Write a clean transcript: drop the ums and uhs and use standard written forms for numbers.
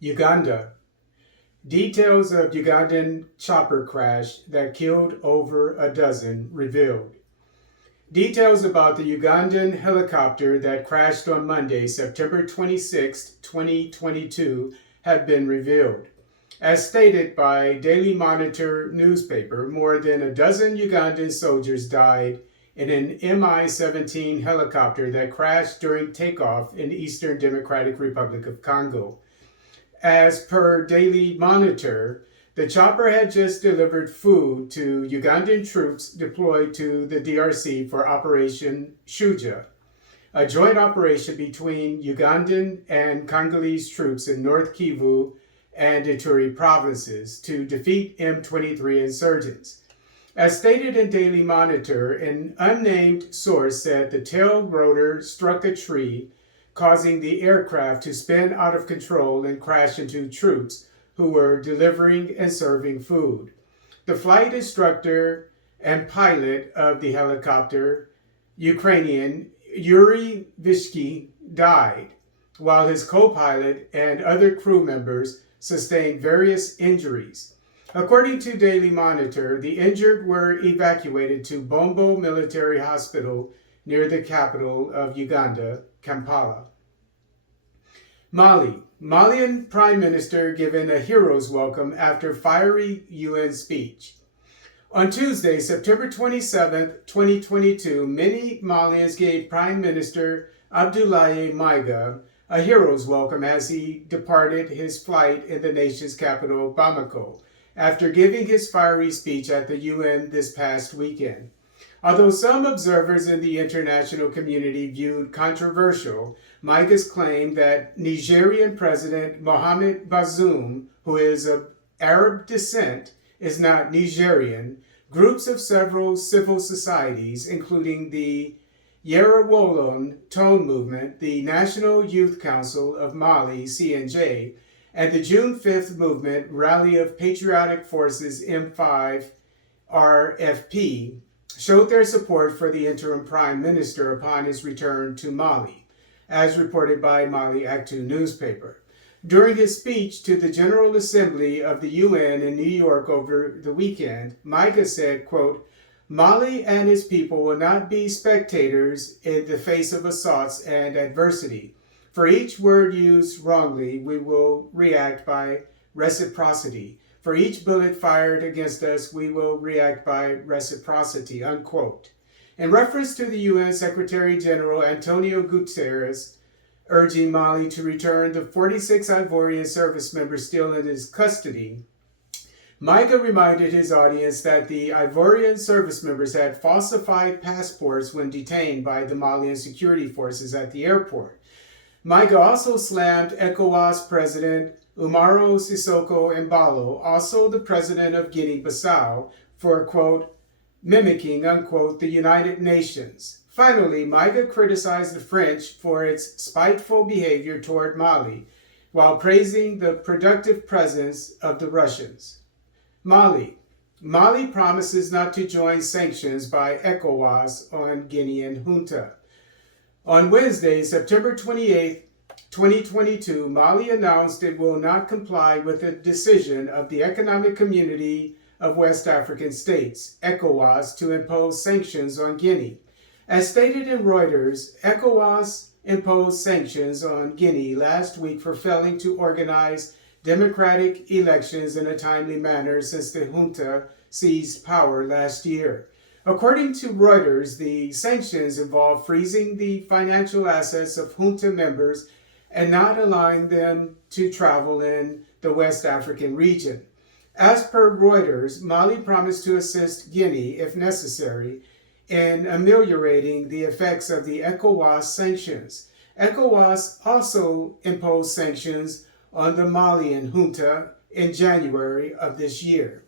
Uganda. Details of Ugandan Chopper Crash that killed over a dozen revealed. Details about the Ugandan helicopter that crashed on Monday, September 26, 2022, have been revealed. As stated by Daily Monitor newspaper, more than a dozen Ugandan soldiers died in an Mi-17 helicopter that crashed during takeoff in the Eastern Democratic Republic of Congo. As per Daily Monitor, the chopper had just delivered food to Ugandan troops deployed to the DRC for Operation Shujaa, a joint operation between Ugandan and Congolese troops in North Kivu and Ituri provinces to defeat M23 insurgents. As stated in Daily Monitor, an unnamed source said the tail rotor struck a tree, causing the aircraft to spin out of control and crash into troops who were delivering and serving food. The flight instructor and pilot of the helicopter, Ukrainian Yury Vyshykvy, died, while his co-pilot and other crew members sustained various injuries. According to Daily Monitor, the injured were evacuated to Bombo Military Hospital near the capital of Uganda, Kampala. Malian Prime Minister given a hero's welcome after fiery UN speech. On Tuesday, September 27, 2022, many Malians gave Prime Minister Abdoulaye Maïga a hero's welcome as he departed his flight in the nation's capital, Bamako, after giving his fiery speech at the UN this past weekend. Although some observers in the international community viewed controversial Maïga's claim that Nigerian President Mohamed Bazoum, who is of Arab descent, is not Nigerian, groups of several civil societies, including the Yerawolon Tone Movement, the National Youth Council of Mali, CNJ, and the June 5th Movement Rally of Patriotic Forces M5 RFP, showed their support for the interim prime minister upon his return to Mali, as reported by Mali Actu newspaper. During his speech to the General Assembly of the UN in New York over the weekend, Maïga said, quote, "Mali and its people will not be spectators in the face of assaults and adversity. For each word used wrongly, we will react by reciprocity. For each bullet fired against us, we will react by reciprocity," unquote. In reference to the UN Secretary General Antonio Guterres urging Mali to return the 46 Ivorian service members still in his custody, Maïga reminded his audience that the Ivorian service members had falsified passports when detained by the Malian security forces at the airport. Maïga also slammed ECOWAS President Umaro Sissoko Embalo, also the president of Guinea-Bissau, for, quote, mimicking, unquote, the United Nations. Finally, Maïga criticized the French for its spiteful behavior toward Mali, while praising the productive presence of the Russians. Mali promises not to join sanctions by ECOWAS on Guinean junta. On Wednesday, September 28, 2022, Mali announced it will not comply with the decision of the Economic Community of West African States, ECOWAS, to impose sanctions on Guinea. As stated in Reuters, ECOWAS imposed sanctions on Guinea last week for failing to organize democratic elections in a timely manner since the junta seized power last year. According to Reuters, the sanctions involve freezing the financial assets of junta members and not allowing them to travel in the West African region. As per Reuters, Mali promised to assist Guinea, if necessary, in ameliorating the effects of the ECOWAS sanctions. ECOWAS also imposed sanctions on the Malian junta in January of this year.